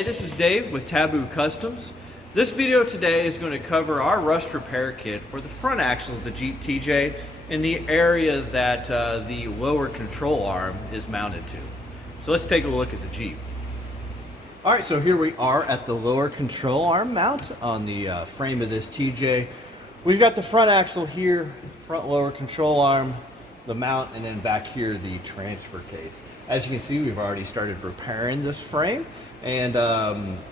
Hey, this is Dave with Taboo Customs. This video today is going to cover our rust repair kit for the front axle of the Jeep TJ in the area that the lower control arm is mounted to. So let's take a look at the Jeep. All right, so here we are at the lower control arm mount on the frame of this TJ. We've got the front axle here, front lower control arm, the mount, and then back here the transfer case. As you can see, we've already started repairing this frame. And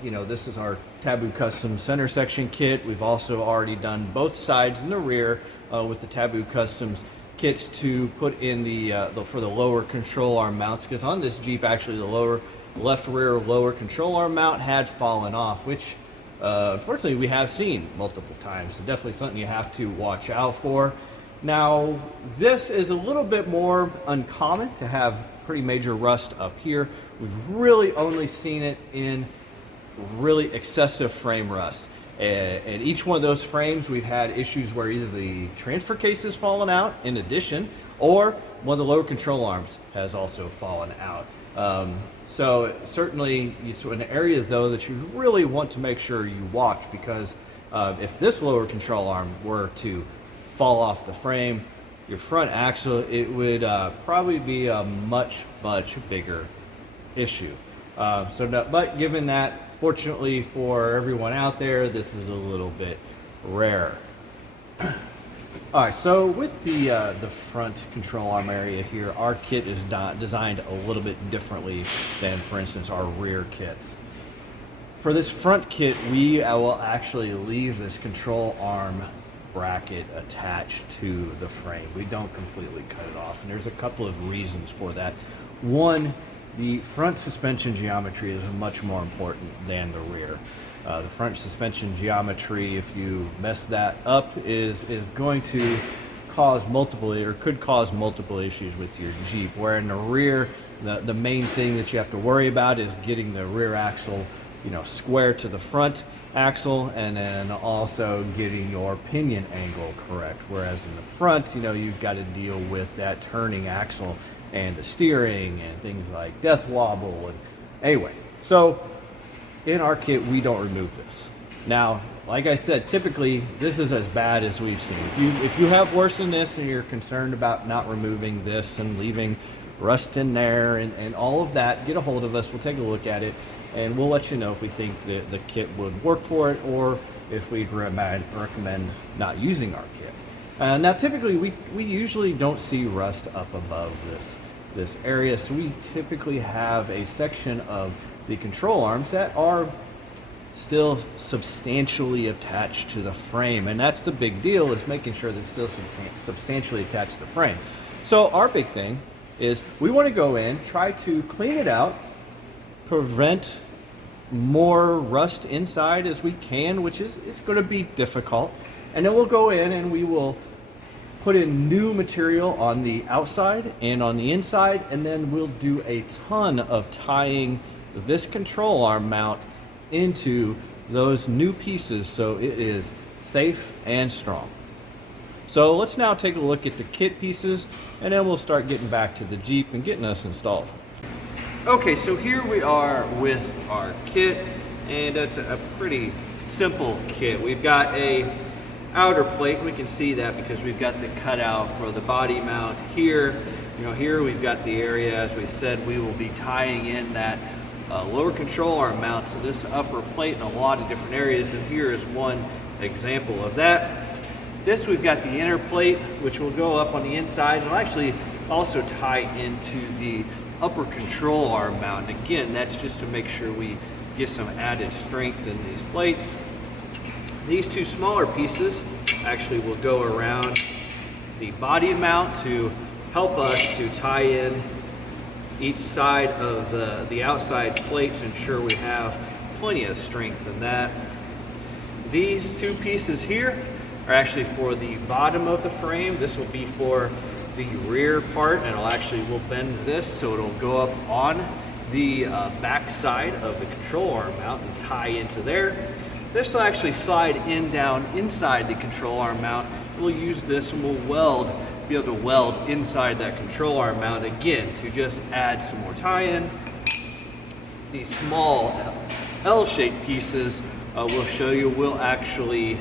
this is our Taboo Customs center section kit. We've also already done both sides and the rear with the Taboo Customs kits to put in for the lower control arm mounts, because on this Jeep actually the left rear lower control arm mount had fallen off, which unfortunately we have seen multiple times. So definitely something you have to watch out for. Now this is a little bit more uncommon to have pretty major rust up here. We've really only seen it in really excessive frame rust. And each one of those frames we've had issues where either the transfer case has fallen out in addition, or one of the lower control arms has also fallen out. So certainly it's an area though that you really want to make sure you watch, because if this lower control arm were to fall off the frame, your front axle, it would probably be a much bigger issue. But given that, fortunately for everyone out there, this is a little bit rare. All right, so with the front control arm area here, our kit is designed a little bit differently than, for instance, our rear kits. For this front kit, we will actually leave this control arm bracket attached to the frame. We don't completely cut it off, and there's a couple of reasons for that. One, the front suspension geometry is much more important than the rear. The front suspension geometry, if you mess that up, is going to cause could cause multiple issues with your Jeep, where in the rear, the main thing that you have to worry about is getting the rear axle square to the front axle, and then also getting your pinion angle correct. Whereas in the front, you've got to deal with that turning axle and the steering and things like death wobble. And anyway, so in our kit, we don't remove this. Now, like I said, typically this is as bad as we've seen. If you have worse than this and you're concerned about not removing this and leaving rust in there and all of that, get a hold of us. We'll take a look at it, and we'll let you know if we think that the kit would work for it, or if we'd recommend not using our kit. Now, typically, we usually don't see rust up above this area, so we typically have a section of the control arms that are still substantially attached to the frame, and that's the big deal, is making sure that it's still substantially attached to the frame. So our big thing is we want to go in, try to clean it out, prevent more rust inside as we can, which is going to be difficult, and then we'll go in and we will put in new material on the outside and on the inside, and then we'll do a ton of tying this control arm mount into those new pieces so it is safe and strong. So let's now take a look at the kit pieces, and then we'll start getting back to the Jeep and getting us installed. Okay, so here we are with our kit, and it's a pretty simple kit. We've got a outer plate. We can see that because we've got the cutout for the body mount here. Here we've got the area, as we said, we will be tying in that lower control arm mount to this upper plate in a lot of different areas, and here is one example of that. This, we've got the inner plate, which will go up on the inside, and will actually also tie into the upper control arm mount. And again, that's just to make sure we get some added strength in these plates. These two smaller pieces actually will go around the body mount to help us to tie in each side of the outside plates, ensure we have plenty of strength in that. These two pieces here are actually for the bottom of the frame. This will be for the rear part, and we'll bend this so it'll go up on the back side of the control arm mount and tie into there. This will actually slide down inside the control arm mount. We'll use this and we'll be able to weld inside that control arm mount again to just add some more tie-in. These small L-shaped pieces we'll show you will actually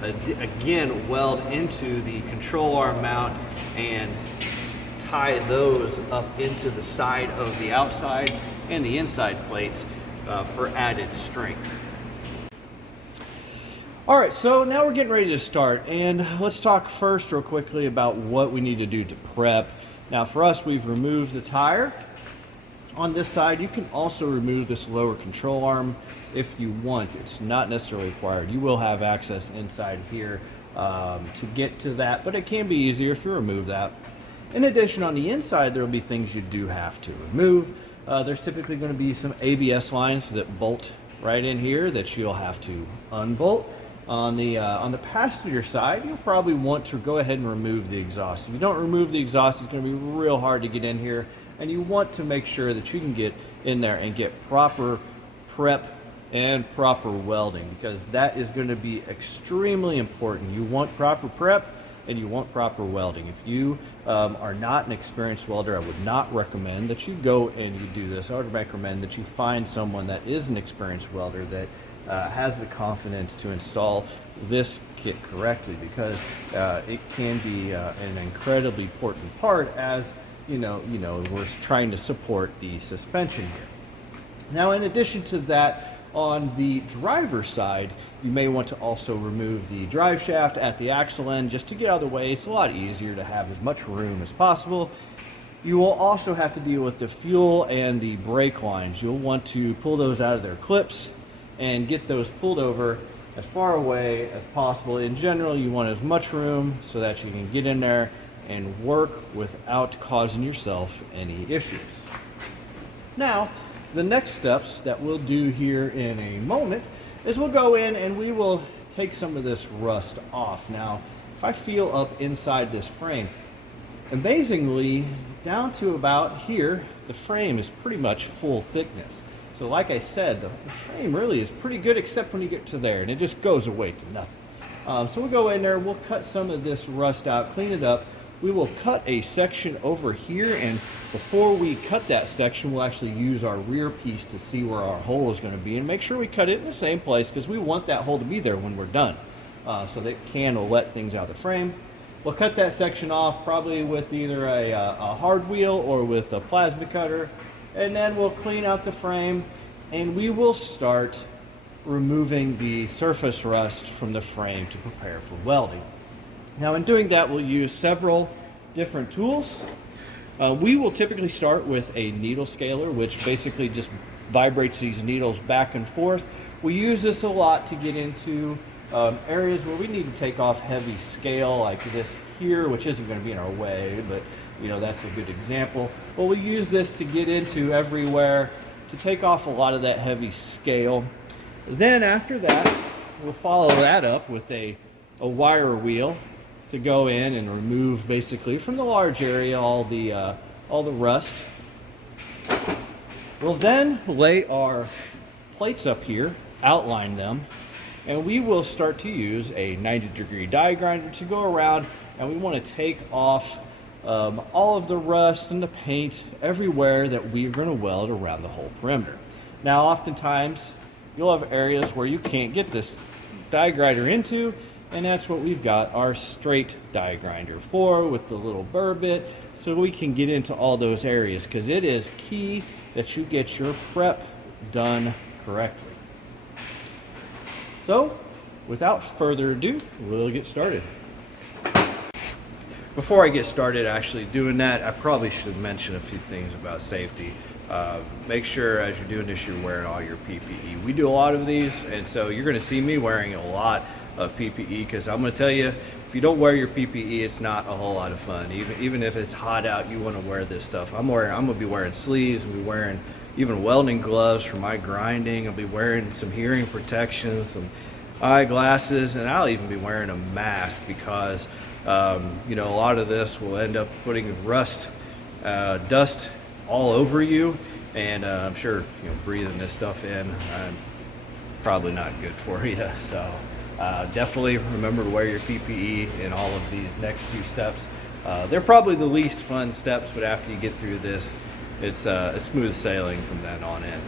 again weld into the control arm mount and tie those up into the side of the outside and the inside plates for added strength. All right, so now we're getting ready to start, and let's talk first real quickly about what we need to do to prep. Now for us, we've removed the tire. On this side, you can also remove this lower control arm if you want. It's not necessarily required. You will have access inside here to get to that, but it can be easier if you remove that. In addition, on the inside, there will be things you do have to remove. There's typically going to be some ABS lines that bolt right in here that you'll have to unbolt. On the passenger side, you'll probably want to go ahead and remove the exhaust. If you don't remove the exhaust, it's going to be real hard to get in here, and you want to make sure that you can get in there and get proper prep and proper welding, because that is going to be extremely important. You want proper prep and you want proper welding. If you are not an experienced welder, I would not recommend that you go and you do this. I would recommend that you find someone that is an experienced welder that has the confidence to install this kit correctly, because it can be an incredibly important part as we're trying to support the suspension here. Now, in addition to that, on the driver's side, you may want to also remove the drive shaft at the axle end just to get out of the way. It's a lot easier to have as much room as possible. You will also have to deal with the fuel and the brake lines. You'll want to pull those out of their clips and get those pulled over as far away as possible. In general, you want as much room so that you can get in there and work without causing yourself any issues. Now, the next steps that we'll do here in a moment is we'll go in and we will take some of this rust off. Now, if I feel up inside this frame, amazingly, down to about here, the frame is pretty much full thickness. So like I said, the frame really is pretty good except when you get to there, and it just goes away to nothing. So we'll go in there, we'll cut some of this rust out, clean it up. We will cut a section over here, and before we cut that section, we'll actually use our rear piece to see where our hole is going to be and make sure we cut it in the same place, because we want that hole to be there when we're done, so that can will let things out of the frame. We'll cut that section off probably with either a hard wheel or with a plasma cutter, and then we'll clean out the frame and we will start removing the surface rust from the frame to prepare for welding. Now, in doing that, we'll use several different tools. We will typically start with a needle scaler, which basically just vibrates these needles back and forth. We use this a lot to get into areas where we need to take off heavy scale, like this here, which isn't going to be in our way, but that's a good example. But we use this to get into everywhere to take off a lot of that heavy scale. Then after that, we'll follow that up with a wire wheel to go in and remove basically from the large area all the rust. We'll then lay our plates up here, outline them, and we will start to use a 90-degree die grinder to go around, and we want to take off all of the rust and the paint everywhere that we're going to weld around the whole perimeter. Now, oftentimes you'll have areas where you can't get this die grinder into, and that's what we've got our straight die grinder for, with the little burr bit, so we can get into all those areas, because it is key that you get your prep done correctly. So, without further ado, we'll get started. Before I get started actually doing that, I probably should mention a few things about safety. Make sure as you're doing this, you're wearing all your PPE. We do a lot of these, and so you're going to see me wearing a lot of PPE, because I'm going to tell you, if you don't wear your PPE, it's not a whole lot of fun. Even if it's hot out, you want to wear this stuff. I'm going to be wearing sleeves. I'll be wearing even welding gloves for my grinding. I'll be wearing some hearing protection, some eyeglasses, and I'll even be wearing a mask, because a lot of this will end up putting rust, dust all over you, and I'm sure breathing this stuff in probably not good for you. So definitely remember to wear your PPE in all of these next few steps. They're probably the least fun steps, but after you get through this, it's smooth sailing from then on in.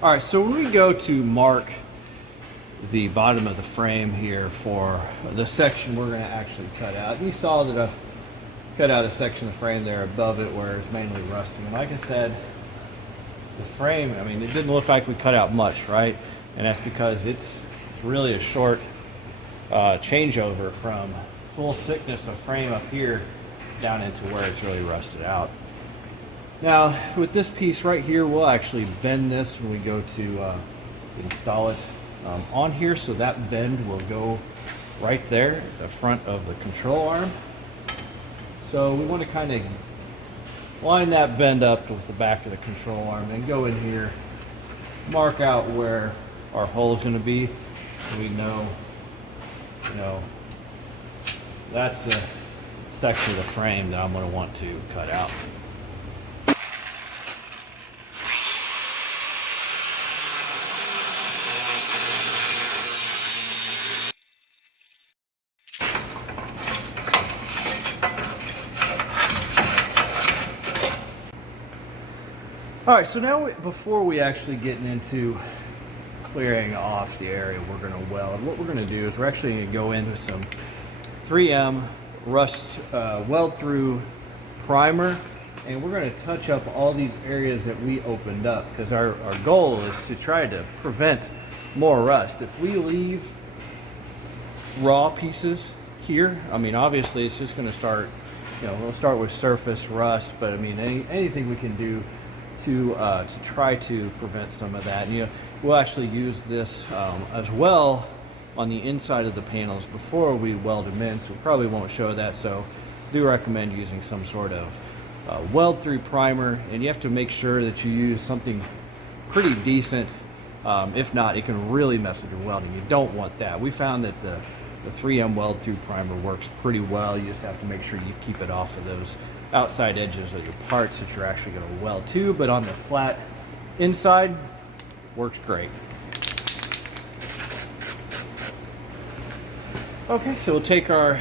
All right, so when we go to mark the bottom of the frame here for the section we're going to actually cut out, you saw that I've cut out a section of frame there above it where it's mainly rusting. And like I said, the frame, I mean, it didn't look like we cut out much, right? And that's because it's really a short changeover from full thickness of frame up here down into where it's really rusted out. Now, with this piece right here, we'll actually bend this when we go to install it on here, so that bend will go right there at the front of the control arm. So we want to kind of line that bend up with the back of the control arm and go in here, mark out where our hole is going to be. We know, that's the section of the frame that I'm going to want to cut out. All right, so now before we actually get into clearing off the area we're going to weld, what we're going to do is we're actually going to go in with some 3M Weld Thru Primer, and we're going to touch up all these areas that we opened up, because our goal is to try to prevent more rust. If we leave raw pieces here, I mean, obviously it's just going to start, we'll start with surface rust, but I mean, anything we can do to try to prevent some of that. And, we'll actually use this as well on the inside of the panels before we weld them in, so we probably won't show that. So do recommend using some sort of Weld Thru Primer, and you have to make sure that you use something pretty decent. If not, it can really mess with your welding. You don't want that. We found that the 3M Weld Thru Primer works pretty well. You just have to make sure you keep it off of those outside edges of your parts that you're actually going to weld to, but on the flat inside, works great. Okay, so we'll take our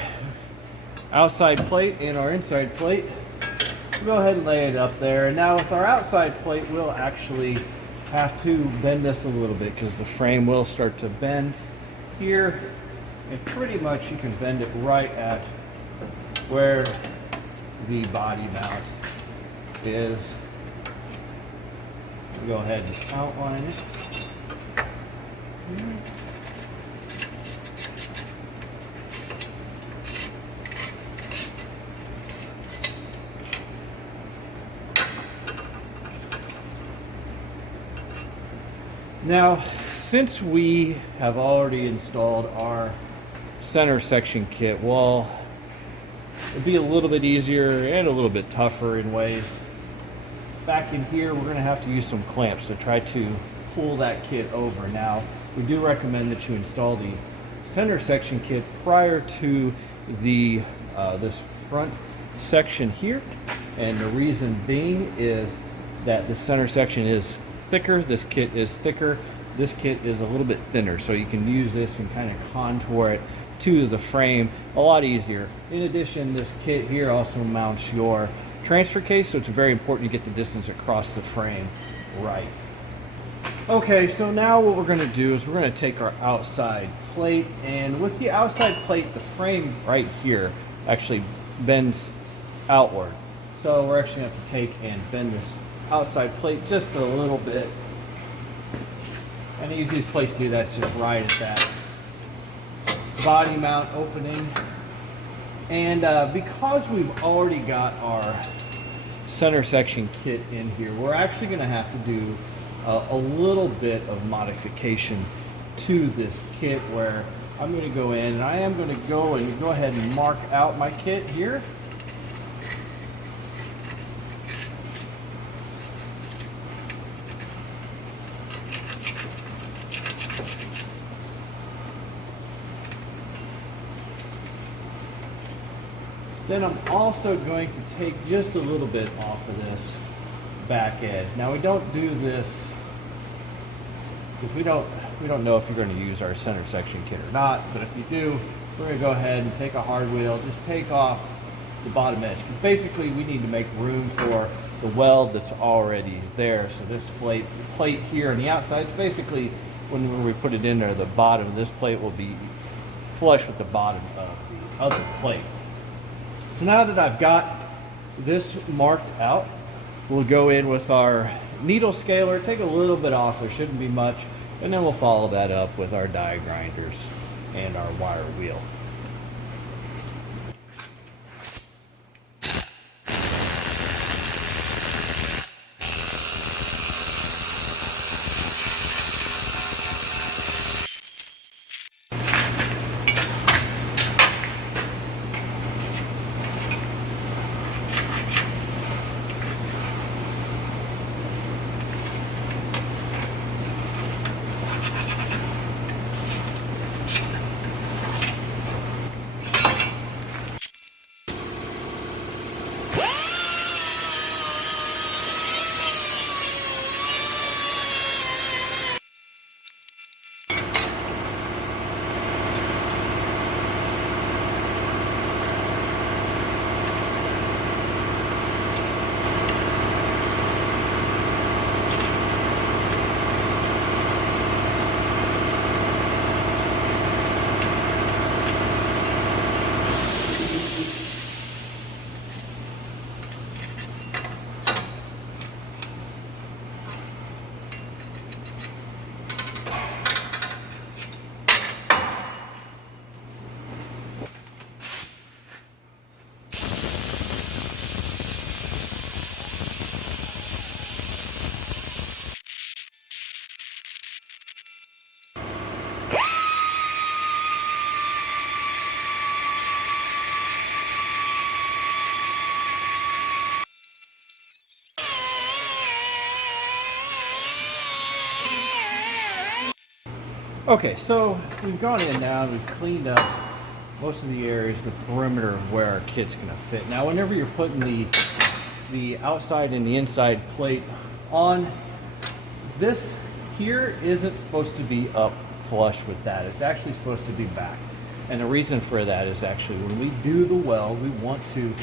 outside plate and our inside plate. We'll go ahead and lay it up there. And now with our outside plate, we'll actually have to bend this a little bit because the frame will start to bend here. And pretty much you can bend it right at where the body mount is. We'll go ahead and outline it. Now, since we have already installed our center section kit, well, it'll be a little bit easier and a little bit tougher in ways. Back in here, we're going to have to use some clamps to try to pull that kit over. Now, we do recommend that you install the center section kit prior to the this front section here, and the reason being is that the center section is thicker, this kit is thicker, this kit is a little bit thinner, so you can use this and kind of contour it to the frame a lot easier. In addition, this kit here also mounts your transfer case, so it's very important to get the distance across the frame right. Okay, so now what we're going to do is we're going to take our outside plate, and with the outside plate, the frame right here actually bends outward. So we're actually going to have to take and bend this outside plate just a little bit. And the easiest place to do that is just right at that body mount opening. And because we've already got our center section kit in here, we're actually going to have to do a little bit of modification to this kit, where I'm going to go in and I am going to go ahead and mark out my kit here. Then I'm also going to take just a little bit off of this back edge. Now we don't do this because we don't know if you're going to use our center section kit or not, but if you do, we're going to go ahead and take a hard wheel, just take off the bottom edge. Because basically we need to make room for the weld that's already there. So this plate here on the outside, basically when we put it in there, the bottom of this plate will be flush with the bottom of the other plate. So now that I've got this marked out, we'll go in with our needle scaler, take a little bit off, there shouldn't be much, and then we'll follow that up with our die grinders and our wire wheel. Okay, so we've gone in now, we've cleaned up most of the areas, the perimeter of where our kit's gonna fit. Now, whenever you're putting the outside and the inside plate on, this here isn't supposed to be up flush with that. It's actually supposed to be back. And the reason for that is actually when we do the weld, we want to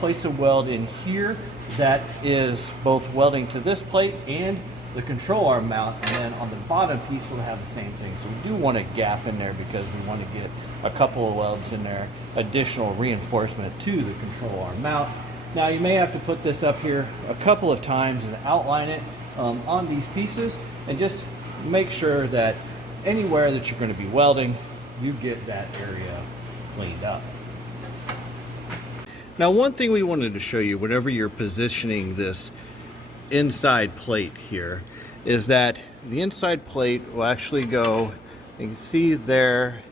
place a weld in here that is both welding to this plate and the control arm mount, and then on the bottom piece will have the same thing. So we do want a gap in there because we want to get a couple of welds in there, additional reinforcement to the control arm mount. Now you may have to put this up here a couple of times and outline it on these pieces, and just make sure that anywhere that you're going to be welding, you get that area cleaned up. Now, one thing we wanted to show you whenever you're positioning this inside plate here is that the inside plate will actually go, you can see there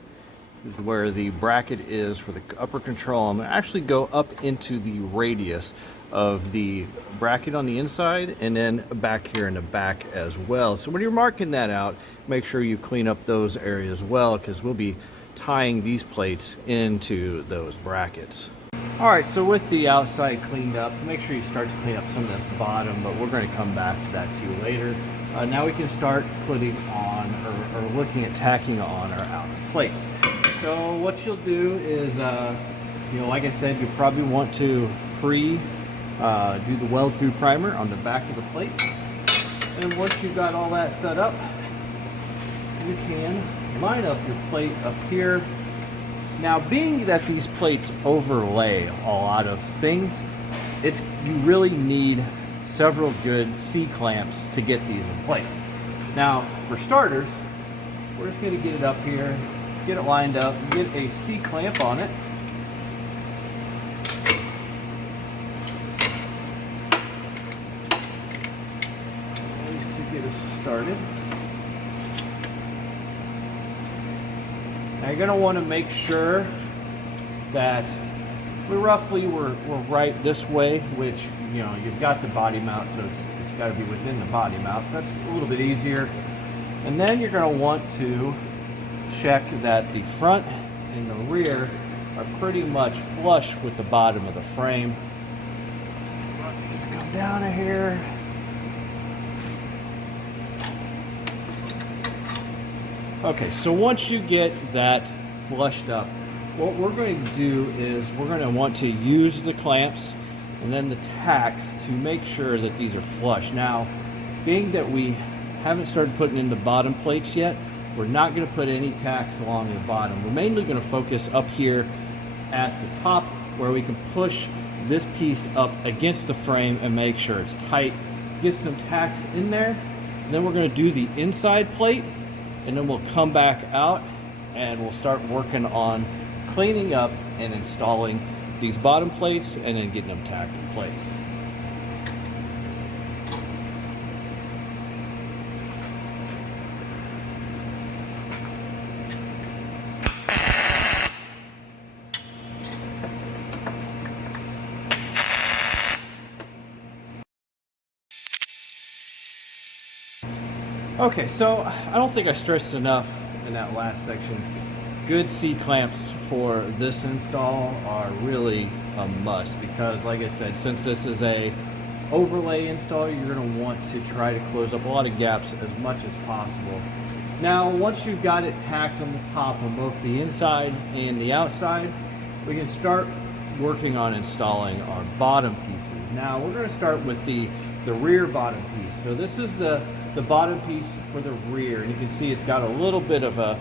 where the bracket is for the upper control arm, actually go up into the radius of the bracket on the inside and then back here in the back as well. So when you're marking that out, make sure you clean up those areas well, because we'll be tying these plates into those brackets. All right, so with the outside cleaned up, make sure you start to clean up some of this bottom, but we're going to come back to that too later. Now we can start putting on or looking at tacking on our outer plates. So what you'll do is, like I said, you probably want to do the Weld Thru Primer on the back of the plate. And once you've got all that set up, you can line up your plate up here. Now, being that these plates overlay a lot of things, you really need several good C-clamps to get these in place. Now, for starters, we're just going to get it up here, get it lined up, get a C-clamp on it. At least to get us started. Now you're going to want to make sure that we're right this way, which, you've got the body mount, so it's got to be within the body mount, so that's a little bit easier. And then you're going to want to check that the front and the rear are pretty much flush with the bottom of the frame. Just come down to here. Okay, so once you get that flushed up, what we're going to do is we're going to want to use the clamps and then the tacks to make sure that these are flush. Now, being that we haven't started putting in the bottom plates yet, we're not going to put any tacks along the bottom. We're mainly going to focus up here at the top where we can push this piece up against the frame and make sure it's tight. Get some tacks in there. Then we're going to do the inside plate, and then we'll come back out and we'll start working on cleaning up and installing these bottom plates and then getting them tacked in place. Okay, so I don't think I stressed enough in that last section. Good C-clamps for this install are really a must because, like I said, since this is a overlay install, you're going to want to try to close up a lot of gaps as much as possible. Now, once you've got it tacked on the top on both the inside and the outside, we can start working on installing our bottom pieces. Now, we're going to start with the rear bottom piece. So this is the bottom piece for the rear, and you can see it's got a little bit of a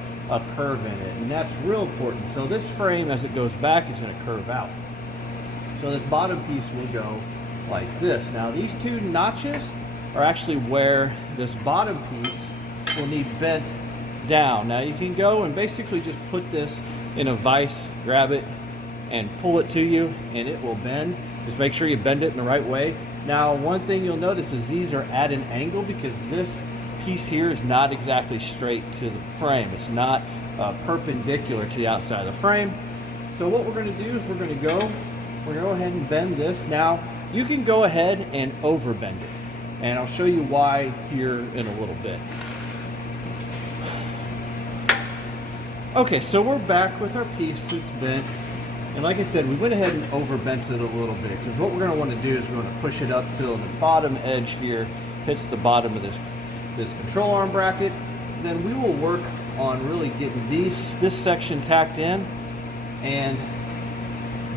curve in it, and that's real important. So this frame, as it goes back, is going to curve out. So this bottom piece will go like this. Now these two notches are actually where this bottom piece will need bent down. Now you can go and basically just put this in a vise, grab it, and pull it to you, and it will bend. Just make sure you bend it in the right way. Now, one thing you'll notice is these are at an angle because this piece here is not exactly straight to the frame. It's not perpendicular to the outside of the frame. So what we're going to do is we're going to go ahead and bend this. Now, you can go ahead and overbend it, and I'll show you why here in a little bit. Okay, so we're back with our piece that's bent. And like I said, we went ahead and overbent it a little bit because what we're going to want to do is we're going to push it up till the bottom edge here hits the bottom of this control arm bracket. Then we will work on really getting this section tacked in and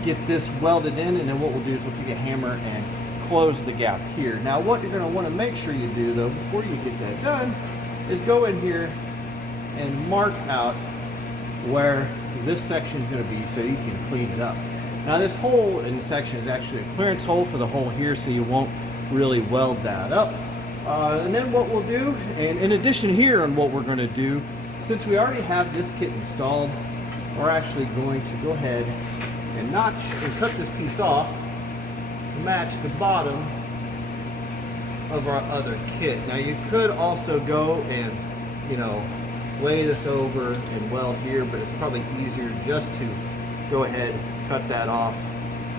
get this welded in, and then what we'll do is we'll take a hammer and close the gap here. Now what you're going to want to make sure you do though before you get that done is go in here and mark out where this section is going to be so you can clean it up. Now this hole in the section is actually a clearance hole for the hole here, so you won't really weld that up. And then what we'll do, and in addition here on what we're going to do, since we already have this kit installed, we're actually going to go ahead and notch and cut this piece off to match the bottom of our other kit. Now you could also go and, lay this over and weld here, but it's probably easier just to go ahead, cut that off,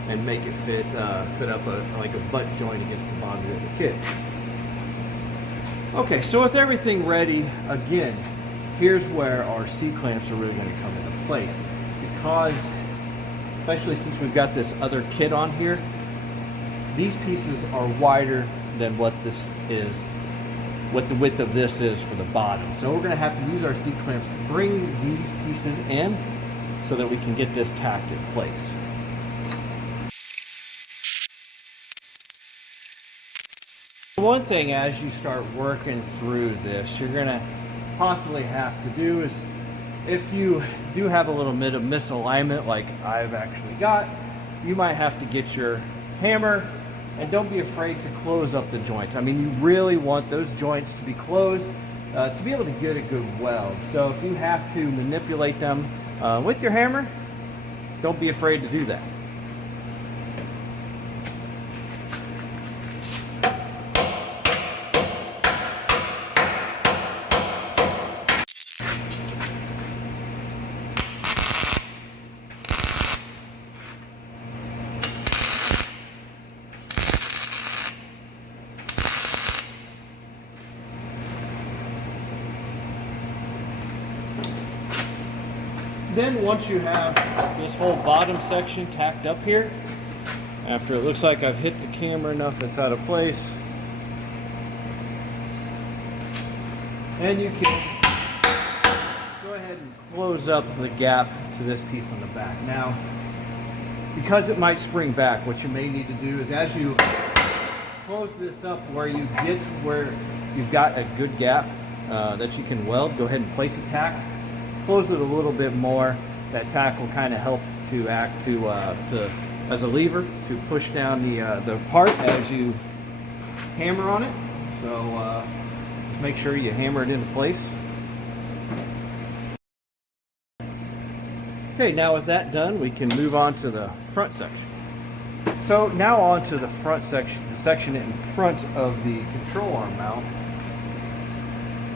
and make it fit up like a butt joint against the bottom of the kit. Okay, so with everything ready, again, here's where our C-clamps are really going to come into place, because especially since we've got this other kit on here, these pieces are wider than what this is, what the width of this is for the bottom. So we're going to have to use our C-clamps to bring these pieces in so that we can get this tacked in place. One thing as you start working through this, you're going to possibly have to do is, if you do have a little bit of misalignment like I've actually got, you might have to get your hammer. And don't be afraid to close up the joints. I mean, you really want those joints to be closed to be able to get a good weld. So if you have to manipulate them with your hammer, don't be afraid to do that. Then once you have this whole bottom section tacked up here, after it looks like I've hit the camera enough it's out of place, and you can go ahead and close up the gap to this piece on the back. Now, because it might spring back, what you may need to do is, as you close this up where you get where you've got a good gap that you can weld, go ahead and place a tack. Close it a little bit more. That tack will kind of help to act as a lever to push down the part as you hammer on it. So just make sure you hammer it into place. Okay, now with that done, we can move on to the front section. So now on to the front section, the section in front of the control arm mount.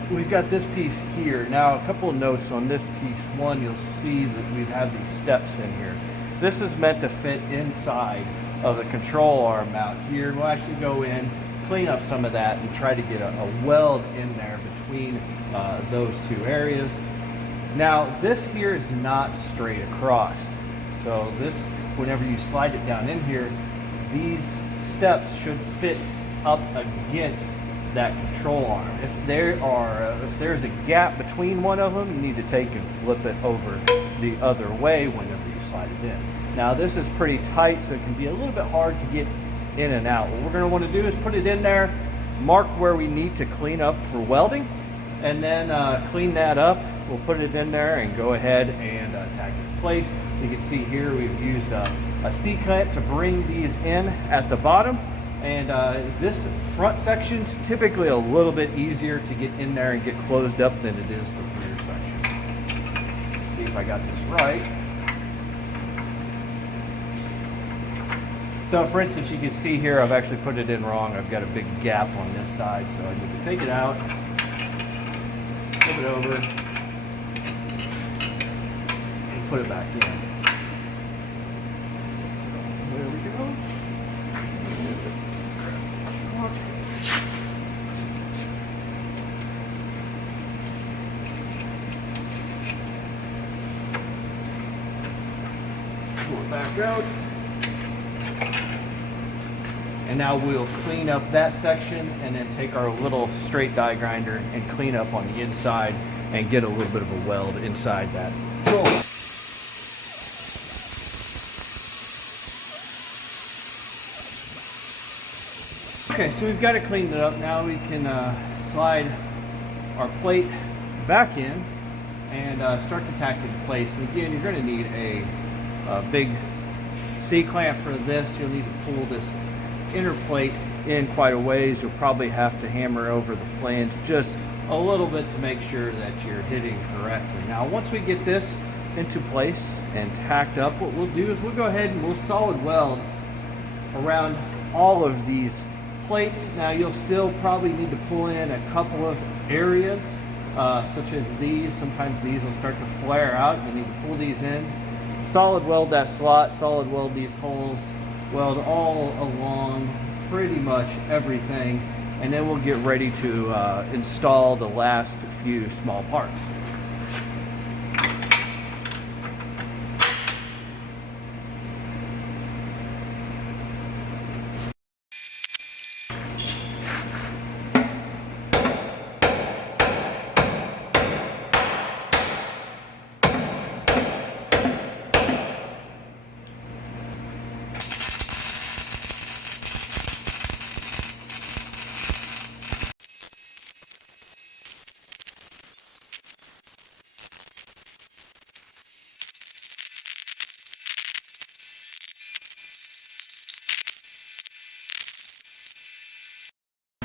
We've got this piece here. Now, a couple of notes on this piece. One, you'll see that we have these steps in here. This is meant to fit inside of the control arm mount here. We'll actually go in, clean up some of that, and try to get a weld in there between those two areas. Now, this here is not straight across. So this, whenever you slide it down in here, these steps should fit up against that control arm. If there's a gap between one of them, you need to take and flip it over the other way whenever you slide it in. Now, this is pretty tight, so it can be a little bit hard to get in and out. What we're going to want to do is put it in there, mark where we need to clean up for welding, and then clean that up. We'll put it in there and go ahead and tack it in place. You can see here we've used a C-clamp to bring these in at the bottom. And this front section's typically a little bit easier to get in there and get closed up than it is the rear section. Let's see if I got this right. So for instance, you can see here I've actually put it in wrong. I've got a big gap on this side, so I need to take it out, flip it over, and put it back in. There we go. Pull it back out. And now we'll clean up that section and then take our little straight die grinder and clean up on the inside and get a little bit of a weld inside that roll. Okay, so we've got it cleaned up. Now we can slide our plate back in and start to tack it in place. And again, you're going to need a big C-clamp for this. You'll need to pull this inner plate in quite a ways. You'll probably have to hammer over the flange just a little bit to make sure that you're hitting correctly. Now, once we get this into place and tacked up, what we'll do is we'll go ahead and we'll solid weld around all of these plates. Now, you'll still probably need to pull in a couple of areas, such as these. Sometimes these will start to flare out. You need to pull these in, solid weld that slot, solid weld these holes, weld all along pretty much everything, and then we'll get ready to install the last few small parts.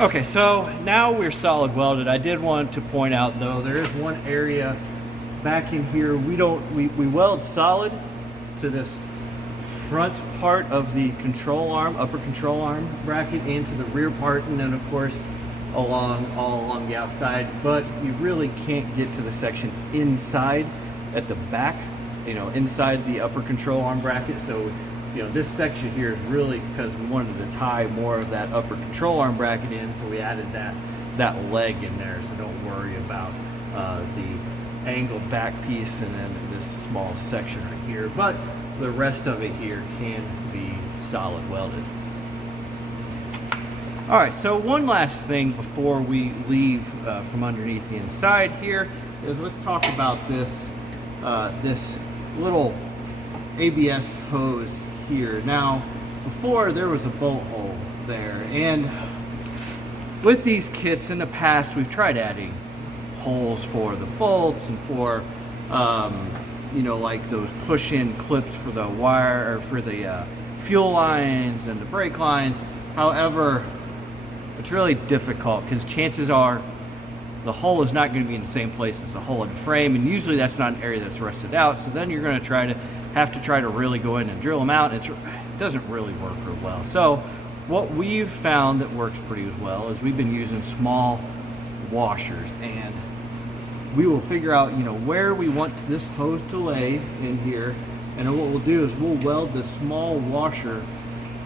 Okay, so now we're solid welded. I did want to point out though, there is one area back in here. We weld solid to this front part of the control arm, upper control arm bracket, and to the rear part, and then of course all along the outside, but you really can't get to the section inside at the back, inside the upper control arm bracket. So this section here is really because we wanted to tie more of that upper control arm bracket in, so we added that leg in there, so don't worry about the angled back piece and then this small section right here, but the rest of it here can be solid welded. All right, so one last thing before we leave from underneath the inside here is let's talk about this little ABS hose here. Now, before there was a bolt hole there, and with these kits in the past, we've tried adding holes for the bolts and for, you know, like those push-in clips for the wire or for the fuel lines and the brake lines. However, it's really difficult because chances are the hole is not going to be in the same place as the hole in the frame, and usually that's not an area that's rusted out. So then you're going to have to really go in and drill them out. It doesn't really work real well. So what we've found that works pretty well is we've been using small washers, and we will figure out, you know, where we want this hose to lay in here, and then what we'll do is we'll weld the small washer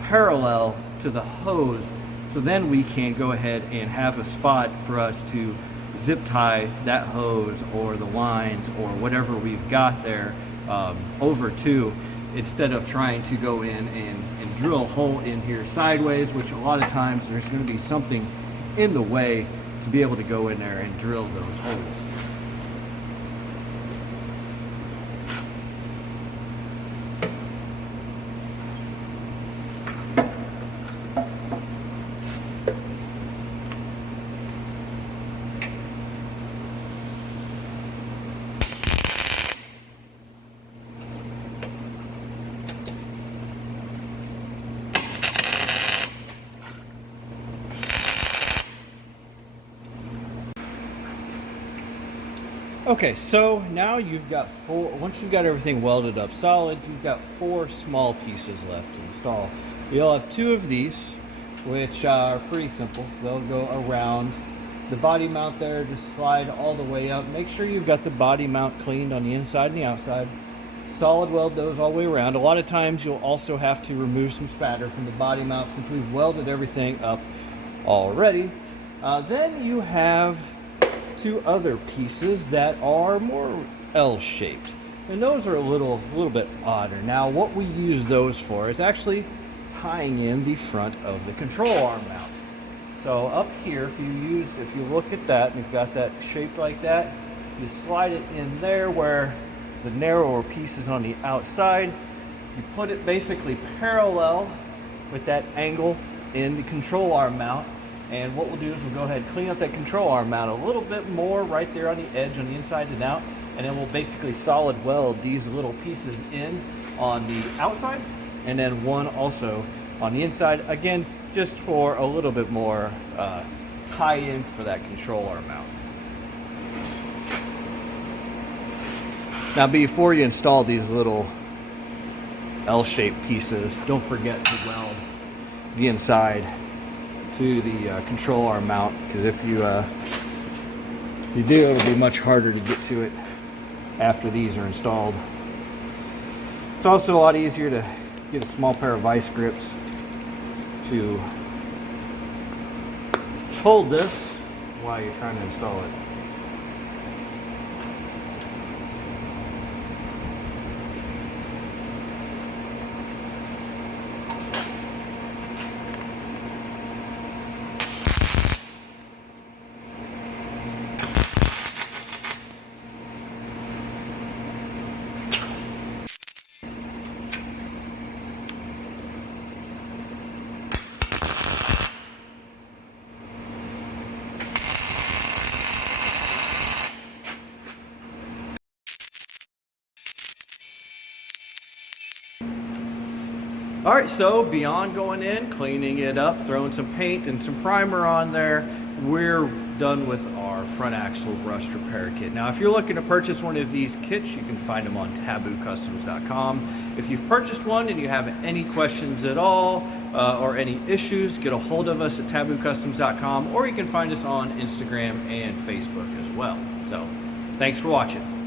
parallel to the hose, so then we can go ahead and have a spot for us to zip tie that hose or the lines or whatever we've got there over to, instead of trying to go in and drill a hole in here sideways, which a lot of times there's going to be something in the way to be able to go in there and drill those holes. Okay, so now you've got once you've got everything welded up solid, you've got 4 small pieces left to install. You'll have 2 of these, which are pretty simple. They'll go around the body mount there, just slide all the way up. Make sure you've got the body mount cleaned on the inside and the outside. Solid weld those all the way around. A lot of times you'll also have to remove some spatter from the body mount since we've welded everything up already. Then you have 2 other pieces that are more L-shaped, and those are a little bit odder. Now what we use those for is actually tying in the front of the control arm mount. So up here, if you look at that, and you've got that shaped like that, you slide it in there where the narrower piece is on the outside. You put it basically parallel with that angle in the control arm mount. And what we'll do is we'll go ahead and clean up that control arm mount a little bit more right there on the edge on the inside and out. And then we'll basically solid weld these little pieces in on the outside, and then one also on the inside. Again, just for a little bit more tie-in for that control arm mount. Now before you install these little L-shaped pieces, don't forget to weld the inside to the control arm mount, because if you do, it'll be much harder to get to it after these are installed. It's also a lot easier to get a small pair of vice grips to hold this while you're trying to install it. All right, so beyond going in, cleaning it up, throwing some paint and some primer on there, we're done with our front axle rust repair kit. Now, if you're looking to purchase one of these kits, you can find them on taboocustoms.com. If you've purchased one and you have any questions at all or any issues, get a hold of us at taboocustoms.com, or you can find us on Instagram and Facebook as well. So, thanks for watching.